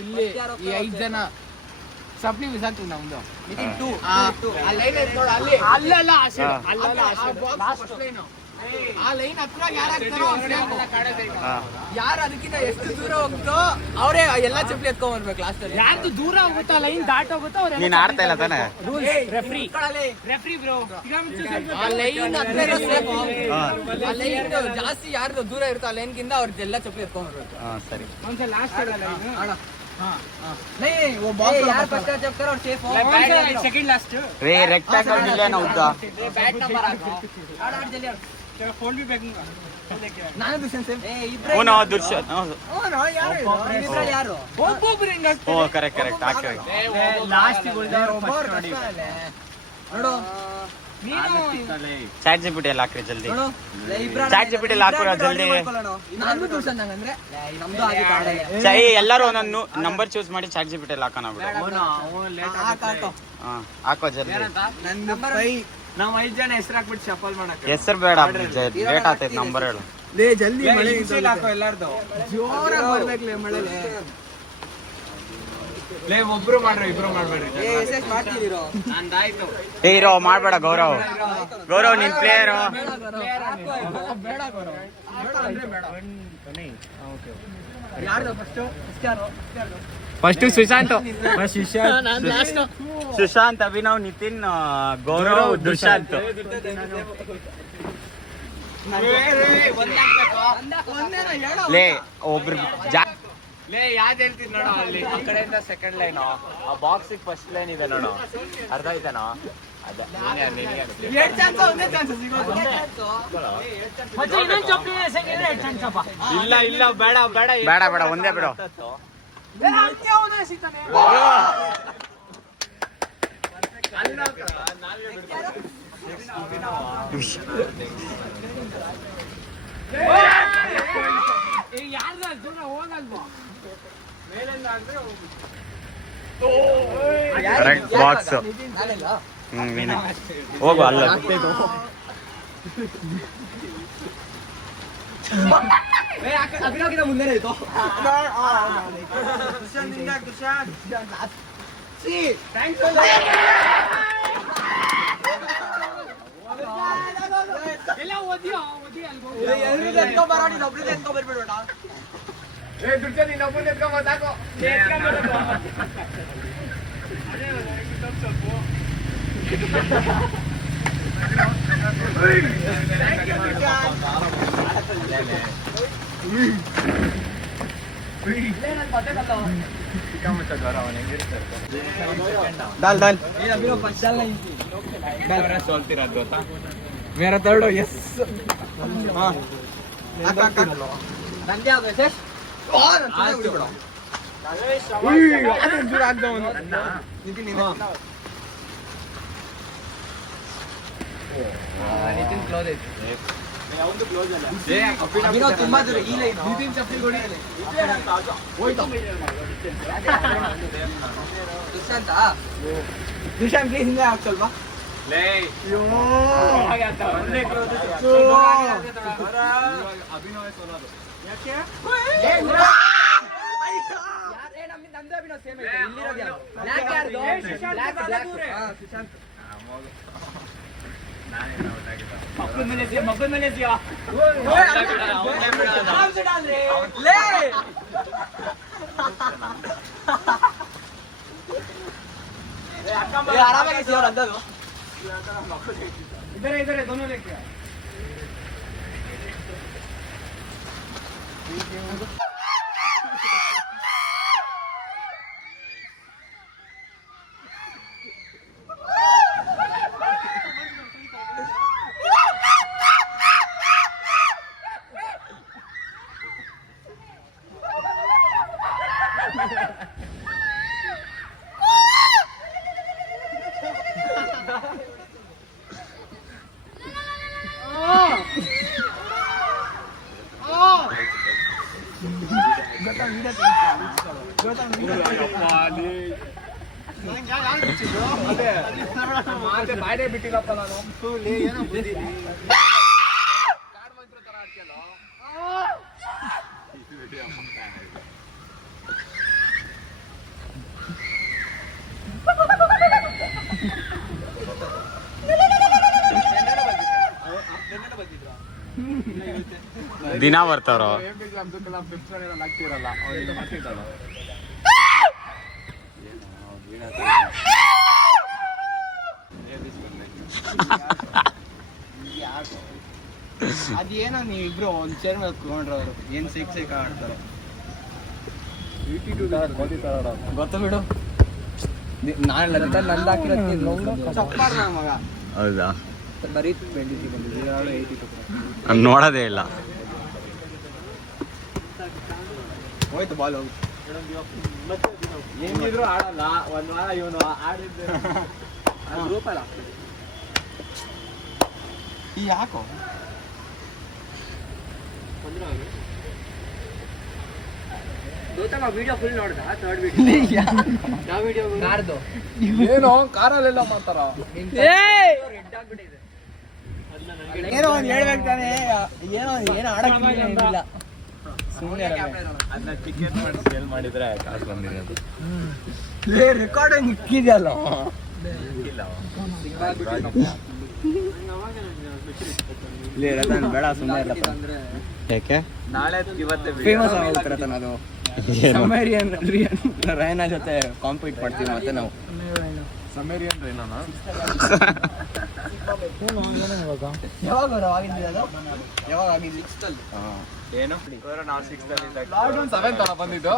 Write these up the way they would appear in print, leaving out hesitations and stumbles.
ಇಲ್ಲಿ ಈ 5 ಜನ ಸಪ್ನಿ ಮಿಸಾಕ್ತೀವಿ ನಮ್ದು. ಆ ಲೈನ್ ಹತ್ರ ಯಾರು ಅದಕ್ಕಿಂತ ಎಷ್ಟು ದೂರ ಹೋಗುತ್ತೋ ಅವರೇ ಎಲ್ಲಾ ಚಪ್ಪಲಿ ಎತ್ಕೊಂಡ್ ಬರ್ಬೇಕು ಲಾಸ್ಟ್ ಅಲ್ಲಿ. ಯಾರ್ದು ದೂರ ಹೋಗುತ್ತಾ ಲೈನ್ ದಾಟ ಹೋಗುತ್ತೋ ಅವ್ರೆ. ನೀನ್ ಆಡ್ತಾ ಇಲ್ಲ ತಾನೆ? Referee bro. ಆ ಲೈನ್ ಹತ್ರ ಆ ಲೈನ್ ಜಾಸ್ತಿ ಯಾರ್ದು ದೂರ ಇರುತ್ತೋ ಆ ಲೈನ್ ಗಿಂತ ಅವ್ರದ್ದೆಲ್ಲ ಚಪ್ಪಲಿ ಎತ್ಕೊಂಡ್ ಬರ್ಬೇಕು. ಸರಿ. ಒಂದ್ಸಲ ಲಾಸ್ಟ್ ಯಾರು ಫಸ್ಟ್ ಚೆಪ್ತಾರೋ ಅವ್ರು ಸೇಫ್. ಸೆಕೆಂಡ್ ಲಾಸ್ಟ್ ರೇ ರೆಕ್ಟಾಂಗಲ್ ಮಿಲಿಯನ್ ಉದ್ದ ಬ್ಯಾಟ್ ನಂಬರ್ ಹಾಕು. ಆಡ ಜಲ್ದಿ ಆಡು. ಫೋನ್ ಬಿ ಬೇಕು ನಾನು ದುಷ್ಯಂತ್ ಸೇಮ್. ಓನೋ ದುಷ್ಯಂತ್. ಓನೋ ಯಾರು ಒಬ್ಬೊಬ್ರು ಹಿಂಗ. ಓ ಕರೆಕ್ಟ್ ಹಾಕಿ ಲಾಸ್ಟ್ ನೋಡು ಚಾಟ್ ಜಿಪಿಟಿ ಅಲ್ಲಿ ಹಾಕ್ರಿ ಜಲ್ದಿ. ಚಾಟ್ ಜಿಪಿಟಿ ಅಲ್ಲಿ ಹಾಕೋಣ ಜಲ್ದಿ. ನಾನು ದುಷ್ಯಂತ್ ಹಂಗಂದ್ರೆ ನಮ್ದು ಆಗಿತ್ತು ಆಡ. ಚೈ ಎಲ್ಲರೂ ಒಂದೊಂದು ನಂಬರ್ ಚೂಸ್ ಮಾಡಿ ಚಾಟ್ ಜಿಪಿಟಿ ಅಲ್ಲಿ ಹಾಕೋಣ ಬಿಡು. ಹಾಕೋ ಜಲ್ದಿ. ನನ್ನ ನಂಬರ್ ನಾವು 5 ಜನ ಹೆಸರು ಹಾಕ್ಬಿಟ್ಟು ಶಫಲ್ ಮಾಡಕ್ಕೆ. ಹೆಸರು ಬೇಡ, ಲೇಟ್ ಆಗ್ತೈತೆ. ನಂಬರ್ ಹೇಳು ಲೇ ಜಲ್ದಿ. ಮಳೆ ಹಾಕೋ ಎಲ್ಲಾರ್ದು ಜೋರಾಗಿ ಬರ್ಬೇಕ್ಲೇ ಮಳೆಲೆ. ಲೇ ಒಬ್ರು ಮಾಡ್ರಿ ಇಬ್ರು ಮಾಡ್ಬೇಡ್ರಿ. ಎಸ್ಎಸ್ ಮಾಡ್ತಿದಿರೋ ನಂದಾಯ್ತು. ಏ ಇರೋ ಮಾಡ್ಬೇಡ ಗೌರವ್. ಗೌರವ್ ನಿನ್ ಪ್ಲೇಯರ್ ಬೇಡ ಗೌರವ್ ಬೇಡ ಅಂದ್ರೆ ಬೇಡ. ಓಕೆ ಯಾರ್ದು ಫಸ್ಟ್ ಸುಶಾಂತ್. ಸುಶಾಂತ್, ಅಭಿನವ್, ನಿತಿನ್, ಗೌರವ್, ದುಶಾಂತ್. ಲೇ ಒಬ್ರು ಲೇ ಯಾವ್ದು ಹೇಳ್ತೀನಿ ನೋಡು. ಅಲ್ಲಿ ಆ ಕಡೆಯಿಂದ ಸೆಕೆಂಡ್ ಲೈನ್, ಆ ಬಾಕ್ಸ್ ಫಸ್ಟ್ ಲೈನ್ ಇದೆ ನೋಡು. ಅರ್ಧ ಆಯ್ತಾನೋ? ಇಲ್ಲ ಬೇಡ ಬೇಡ ಬೇಡ ಬೇಡ ಒಂದೇ ಬಿಡು. Correct box. ನೀನೆ ಹೋಗು ಅಲ್ಲ. ಮುಂದೆ डाल डाल मेरा थर्ड हो. यस हाँ ನಂದೇ ಆಗ ಸರ್ ನಿತಿನ್ ಕ್ಲೋಸ್ ಐತಿ. ಅಭಿನವ್ ತುಂಬಾ ದೂರ. ಈ ಲೈನ್ ನಿತಿನ್ ಚಪ್ಪಲಿ ಕೊಡಿ. ದುಷ್ಯಂತ ದುಷ್ಯಂತ್ ಪ್ಲೀಸ್ ಹಿಂದೆ ಹಾಕ್ಸಲ್ವಾ? ಆರಾಮಾಗಿ ಅವ್ರು ಅಂದದು. इधर दोनों लेके ಬಾಯ್ಡೆ ಬಿಟ್ಟಿಲ್ಲಪ್ಪ ನಾನು. ಏನೋ ಬುದ್ಧಿ ಕಾಡ್ ಮಂತ್ರ ತರ ಆಡ್ತಿಯಲ್ಲ. ದಿನ ಬರ್ತಾರೋ ಅದೇನೋ ನೀವಿಬ್ರು ಒಂದ್ ಚೇರ್ ಮೇಲೆ ಕುತ್ಕೊಂಡ್ರು ಅವರು ಏನ್ ಸಿಕ್ ಆಡ್ತಾರೆ ಗೊತ್ತ ಬಿಡು ನಾನು ಮಗ ಹೌದಾ ಬರೀ 23 ಬಂದಿದ್ದೀವಿ 82 ನೋಡೋದೇ ಇಲ್ಲ ಹೋಯ್ತು ಬಾಲ್ ಹೋಗಿ ಹೆಂಗಿದ್ರು ಆಡಲ್ಲ ಒಂದ್ ವಾರ ಇವನು ಆಡಿದ್ದು ಗ್ರೂಪಲ್ಲ ಈ ಯಾಕೋ ವಿಡಿಯೋ ಫುಲ್ ನೋಡ್ದ ಥರ್ಡ್ ವಿಡಿಯೋ ಯಾವ ವಿಡಿಯೋ ಕಾರ್ದು ಏನೋ ಕಾರಲ್ಲೆಲ್ಲ ಮಾಡ್ತಾರ ಏನೋ ಒಂದು ಹೇಳ್ಬೇಕು ತಾನೆ ಏನೋ ಏನು ಆಡಕ್ಕಿಲ್ಲ ಸುಮ್ಮನೆ ಅದನ್ನ ಟಿಕೆಟ್ ಮಾಡಿ ಸೇಲ್ ಮಾಡಿದ್ರೆ ಕಾಸು ಬಂದಿರೋದು ರೆಕಾರ್ಡಿಂಗ್ ಇಕ್ಕಿದೆಯಲ್ಲ ಬೇಡ ಸುಮ್ಮನೆ ಯಾಕೆ ನಾಳೆ ಇವತ್ತೇ ಫೇಮಸ್ ಆಗುತ್ತೆ ರತನ್ ಅದು ಸಮೇರಿಯನ್ ರೈನಾ ಜೊತೆ ಕಾಂಪೀಟ್ ಮಾಡ್ತೀವಿ ಮತ್ತೆ ನಾವು ಸಮೇರಿಯನ್ ರೈನಾನ ಯಾವಾಗ ಆಗಿದ್ವಿ ಅದು ಯಾವಾಗ ಆಗಿದ್ವಿ ಏನು ನಾವು 6th ಅಲ್ಲಿ 7th ಅಲ್ಲ ಬಂದಿದ್ದು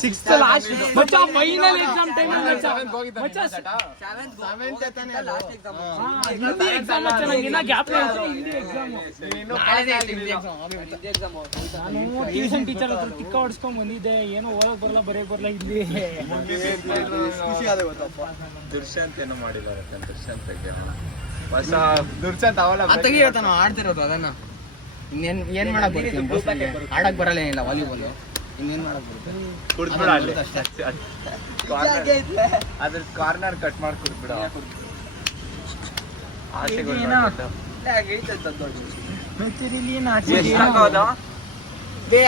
6th ಲಾಸ್ಟ್ ಮಚ್ಚ ಫೈನಲ್ ಎಕ್ಸಾಮ್ ಟೈಮ್ ಮಚ್ಚ 7th ಹೋಗಿದ್ದ ಮಚ್ಚ 7th ತಾನೆ ಲಾಸ್ಟ್ ಎಕ್ಸಾಮ್ ಹಿಂದಿ ಎಕ್ಸಾಮ್ ಮಚ್ಚ ನಂಗೆ ಇನ್ನ ಗ್ಯಾಪ್ ಇದೆ ಹಿಂದಿ ಎಕ್ಸಾಮ್ ನಾನು ಟ್ಯೂಷನ್ ಟೀಚರ್ ಹತ್ರ ಟಿಕ್ಕ ಹೊಡ್ಸ್ಕೊಂಡ್ ಬಂದಿದ್ದೆ ಏನೋ ಓದಕ್ ಬರಲ್ಲ ಬರೆಯಕ್ ಬರಲ್ಲ ಹಿಂದಿ ಖುಷಿ ಆದ ಗೊತ್ತಪ್ಪ ದುರ್ಶಾಂತ್ ಏನೋ ಮಾಡಿದ್ದಾರೆ ದುರ್ಶಾಂತ್ ಹೊಸ ದುರ್ಶಾಂತ್ ಅವಳ ತೆಗಿಯತ್ತ ನಾವು ಆಡ್ತಿರೋದು ಅದನ್ನ ಇನ್ನೇನ್ ಏನ್ ಮಾಡಕ್ ಬರ್ತೀನಿ ಆಡಕ್ ಬರಲ್ಲ ಏನಿಲ್ಲ ವಾಲಿಬಾಲ್ ಇನ್ನೇನ್ ಮಾಡಕ್ ಬರುತ್ತೆ ಕುಡ್ಬಿಡ ಅಲ್ಲಿ ಅದ್ರ ಕಾರ್ನರ್ ಕಟ್ ಮಾಡಿ ಕುಡ್ಬಿಡ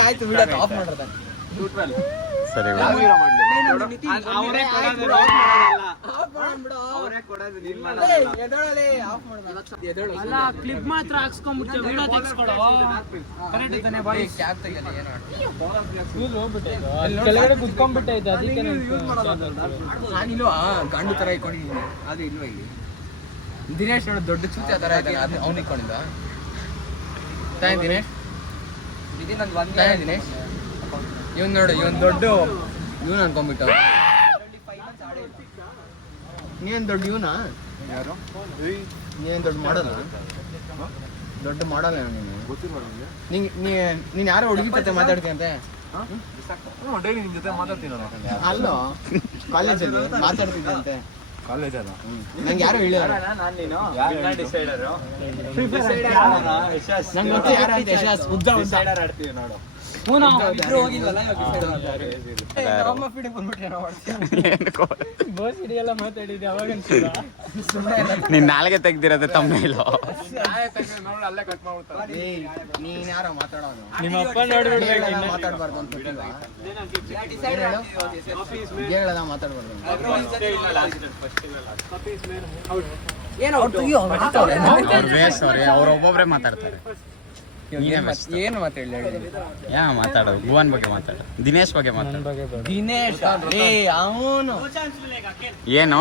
ಆಯ್ತು ವಿಡಿಯೋ ಆಫ್ ಮಾಡೋದ ಸರಿ ಅಲ್ಲ ಕ್ಲಿಪ್ ಮಾತ್ರ ಹಾಕ್ಸ್ಕೊಂಡ್ಬಿಟ್ಟು ವಿಡಿಯೋ ತೆಗ್ಸ್ಕೊಳ್ಳೋ ಕರೆಕ್ಟ್ ತಾನೆ ಬಾಯ್ ಕೆಳಗಡೆ ಕುತ್ಕೊಂಡ್ಬಿಟ್ಟೆ ಇದು ಅದಕ್ಕೆ ನಾನಿಲ್ವಾ ಗಂಡು ತರ ಇಟ್ಕೊಂಡಿದ್ದೀನಿ ಅದು ಇಲ್ವಾ ಇಲ್ಲಿ ದಿನೇಶ್ ನೋಡ ದೊಡ್ಡ ಚೂತೆ ತರ ಇದೆ ಅವ್ನು ಇಟ್ಕೊಂಡಿದ್ದ ತಾಯಿ ದಿನೇಶ್ ತಾಯಿ ದಿನೇಶ್ ಇವನ್ ನೋಡು ಇವನ್ ದೊಡ್ಡ ಇವನ್ ಅನ್ಕೊಂಡ್ಬಿಟ್ಟು ನೀವೇನ್ ದೊಡ್ಡ ಇವನಾ ಯಾರು ನೀವೇನ್ ದೊಡ್ಡ ಮಾಡಲ್ಲ ದೊಡ್ಡ ಮಾಡಲ್ಲ ನೀನು ನೀನ್ ಯಾರೋ ಹುಡುಗಿ ಜೊತೆ ಮಾತಾಡ್ತೀಯಂತೆ ಡೈಲಿ ನಿಮ್ ಜೊತೆ ಮಾತಾಡ್ತೀನಿ ಅಲ್ಲ ಕಾಲೇಜಲ್ಲಿ ಮಾತಾಡ್ತಿದ್ದಂತೆ ಕಾಲೇಜ್ ಅಲ್ಲ ನಂಗೆ ಯಾರು ಹೇಳಿದಾರ ನಂಗೆ ನಂಗೆ ಗೊತ್ತು ಯಾರು ಅಂತ ಯಶಸ್ ಉದ್ದ ಉದ್ದ ಆಡ್ತೀವಿ ನೋಡು ಬೋಸ್ ಹಿಡಿಯೆಲ್ಲ ಮಾತಾಡಿದ್ದೆ ಅವಾಗ ನೀನ್ ನಾಲ್ಗೆ ತೆಗ್ದಿರೋದು ತಮ್ಮ ಇಲ್ಲ ಅಲ್ಲೇ ಕಟ್ ಮಾಡ್ಬಿಡ್ತಾರೆ ನೀನ್ ಯಾರೋ ಮಾತಾಡೋನು ನಿಮ್ಮ ಅಪ್ಪ ನೋಡ್ಬಿಡ್ಬೇಕು ಇನ್ನು. ಮಾತಾಡ್ಬಾರ್ದು ಅಂತ ಹೇಳದ ಮಾತಾಡ್ಬಾರ್ದು ಅವ್ರು ವೇಸ್ಟ್ ಅವ್ರೆ ಅವ್ರು ಒಬ್ಬೊಬ್ರೆ ಮಾತಾಡ್ತಾರೆ ಏನು ಮಾತಾಡಲಿ ಯಾ ಮಾತಾಡೋದು ಭುವನ್ ಬಗ್ಗೆ ಮಾತಾಡು ದಿನೇಶ್ ಬಗ್ಗೆ ಮಾತಾಡು ದಿನೇಶ್ ಅವನು ಏನು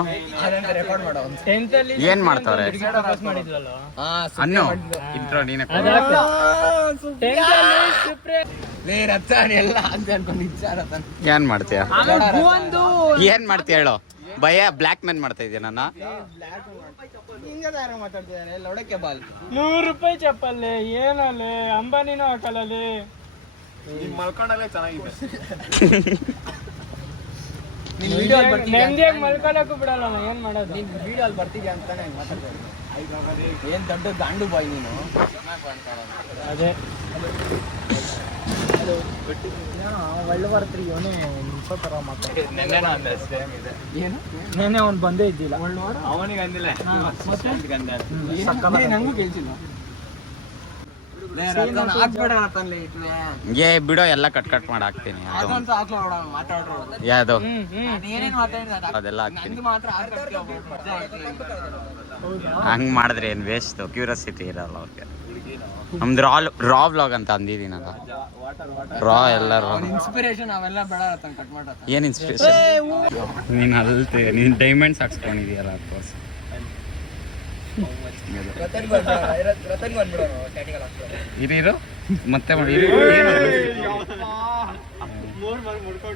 ರೆಕಾರ್ಡ್ ಮಾಡೋ ಟೆಂತ್ ಅಲ್ಲಿ ಏನ್ ಮಾಡ್ತಾವ್ರೆ ಮಾಡಿದ್ರಲ್ಲ ಅನ್ನು ಇಂಟ್ರೋ ನೀನೆ ಕೊಡು. ಟೆಂತ್ ಅಲ್ಲಿ ಸುಪ್ರೆ ಎಲ್ಲ ಅಂತ ಅನ್ಕೊಂಡು ಇಚ್ಚಾರ ಏನ್ ಮಾಡ್ತೀಯ ಆಮೇಲೆ ಭುವಂದು ಏನ್ ಮಾಡ್ತೀಯ ಹೇಳು ಭಯ ಬ್ಲ್ಯಾಕ್ ಮೆನ್ ಮಾಡ್ತಾ ಇದೆಯಾ ನನ್ನ ಹಿಂಗ ಯಾರೋ ಮಾತಾಡ್ತಿದ್ದಾನೆ ಲೊಡಕ್ಕೆ ಬಾಲ್ ₹100 ಚಪ್ಪಲ್ಲಿ ಏನಲ್ಲೇ ಅಂಬಾನಿನೂ ಹಾಕಲ್ಲಲ್ಲಿ ನಿಮ್ ಮಲ್ಕೊಂಡಲ್ಲೇ ಚೆನ್ನಾಗಿದೆ ನೀನ್ ವಿಡಿಯೋ ನೆಮ್ಮದಿಯಾಗಿ ಮಲ್ಕೊಳಕ್ಕೂ ಬಿಡಲ್ಲ ನಾನು ಏನ್ ಮಾಡೋದು ನೀನ್ ವಿಡಿಯೋ ಅಲ್ಲಿ ಬರ್ತಿದ್ಯಾ ಅಂತಾನೆ ಮಾತಾಡ್ತಾರೆ ಏನ್ ದೊಡ್ಡ ಗಾಂಡು ಬಾಯ್ ನೀನು ಅದೇ ಒಳ್ಳೆ ಬರ್ತ್ರಿ ಇವನೇ ತರ ಮಾತಾಡ್ತಾರೆ ಏನು ನೆನೆ ಅವ್ನು ಬಂದೇ ಇದ್ದಿಲ್ಲ ಅವನಿಗೆ ಅಂದಿಲ್ಲ ನಂಗೂ ಕೇಳ್ಸಿಲ್ಲ ಹಾಕ್ಬೇಡ ತಂದ್ಲಿ ಏ ಬಿಡೋ ಎಲ್ಲ ಕಟ್ ಕಟ್ ಮಾಡಿ ಹಾಕ್ತೀನಿ ಅದು ಅದಂತ ಹಾಕ್ಲ ನೋಡ ಮಾತಾಡ್ರು ಯಾವ್ದು ಏನೇನ್ ಮಾತಾಡಿದ ಅದೆಲ್ಲ ಹಾಕ್ತೀನಿ ನಂಗೆ ಮಾತ್ರ ಹಂಗ್ ಮಾಡಿದ್ರೆ ಏನ್ ವೇಸ್ಟ್ ಕ್ಯೂರಿಯಾಸಿಟಿ ಇರಲ್ಲ ಅವ್ರಿಗೆ ನಮ್ದು ರಾ ವ್ಲಾಗ್ ಅಂತ ಅಂದಿದ್ದೀನಲ್ಲ. ರಾ ಎಲ್ಲ ರಾ. ಇನ್ಸ್ಪಿರೇಷನ್ ಅವೆಲ್ಲ ಬೇಡ ಕಟ್ ಮಾಡತ್ತ. ಏನು ಇನ್ಸ್ಪಿರೇಷನ್? ನೀನು ಅಲ್ತೆ ನೀನು ಡೈಮಂಡ್ಸ್ ಹಾಕ್ಸ್ಕೊಂಡಿದೀಯಲ್ಲ ಅಫ್ಕೋರ್ಸ್. ಇರು ಮತ್ತೆ ಮಾಡಿ.